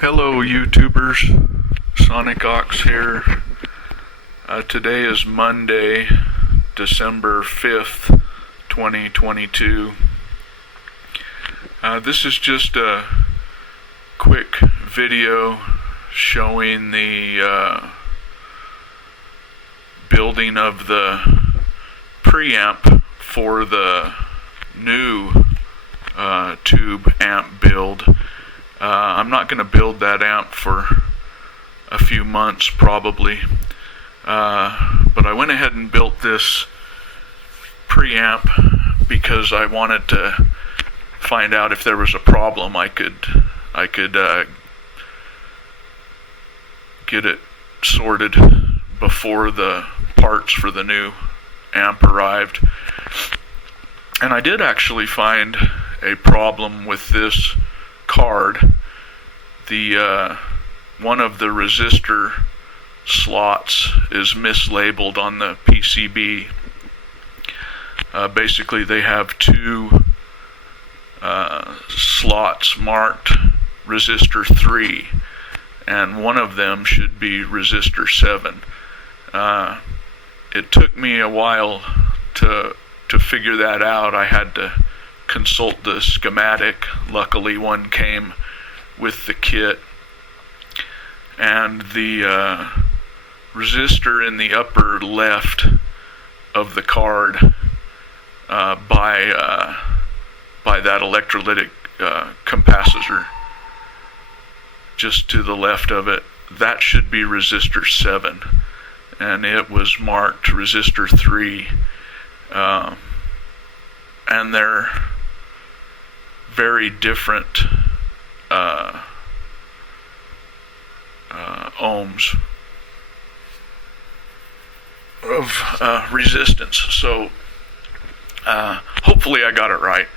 Hello YouTubers, Sonic Ox here. Today is Monday, December 5th, 2022. This is just a quick video showing the building of the preamp for the new tube amp build. I'm not going to build that amp for a few months probably, but I went ahead and built this preamp because I wanted to find out if there was a problem I could get it sorted before the parts for the new amp arrived. And I did actually find a problem with this card. The one of the resistor slots is mislabeled on the PCB. Basically they have two slots marked resistor 3, and one of them should be resistor 7. It took me a while to figure that out. I had to consult the schematic. Luckily one came with the kit, and the resistor in the upper left of the card by that electrolytic capacitor just to the left of it, that should be resistor 7, and it was marked resistor 3, and they're very different ohms of resistance. So hopefully I got it right.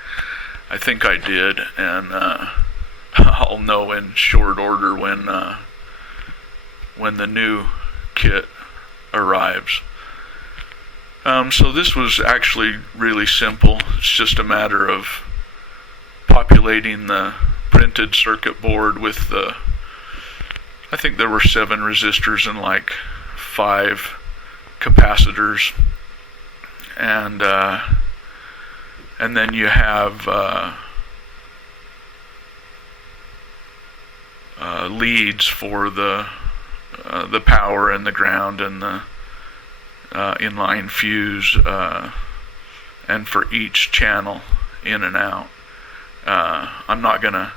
I think I did, and I'll know in short order when the new kit arrives. So this was actually really simple. It's just a matter of populating the printed circuit board with the, I think there were 7 resistors and like 5 capacitors, and then you have leads for the power and the ground and the inline fuse, and for each channel in and out. I'm not gonna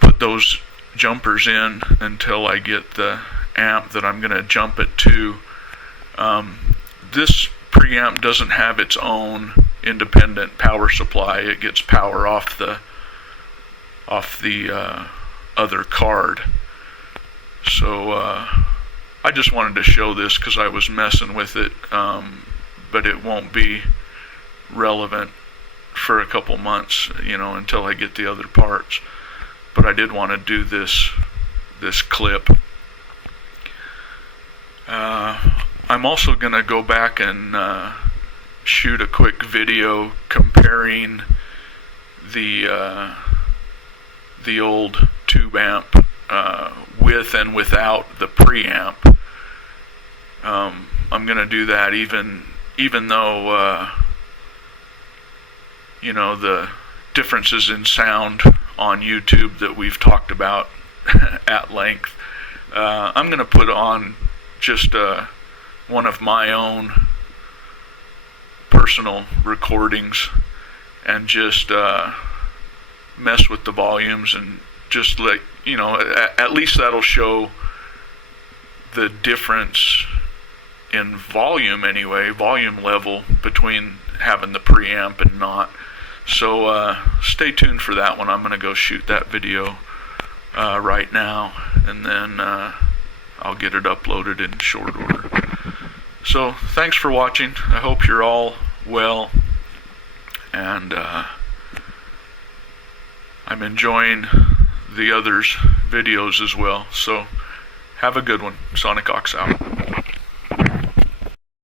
put those jumpers in until I get the amp that I'm gonna jump it to. This preamp doesn't have its own independent power supply. It gets power off the other card. So I just wanted to show this because I was messing with it, but it won't be relevant for a couple months, until I get the other parts. But I did want to do this clip. I'm also going to go back and shoot a quick video comparing the old tube amp with and without the preamp. I'm going to do that even though the differences in sound on YouTube that we've talked about at length. I'm going to put on just one of my own personal recordings and just mess with the volumes and just at least that'll show the difference in volume anyway, volume level between having the preamp and not. So stay tuned for that one. I'm going to go shoot that video right now, and then I'll get it uploaded in short order. So thanks for watching. I hope you're all well, and I'm enjoying the others' videos as well. So have a good one. Sonic Ox out.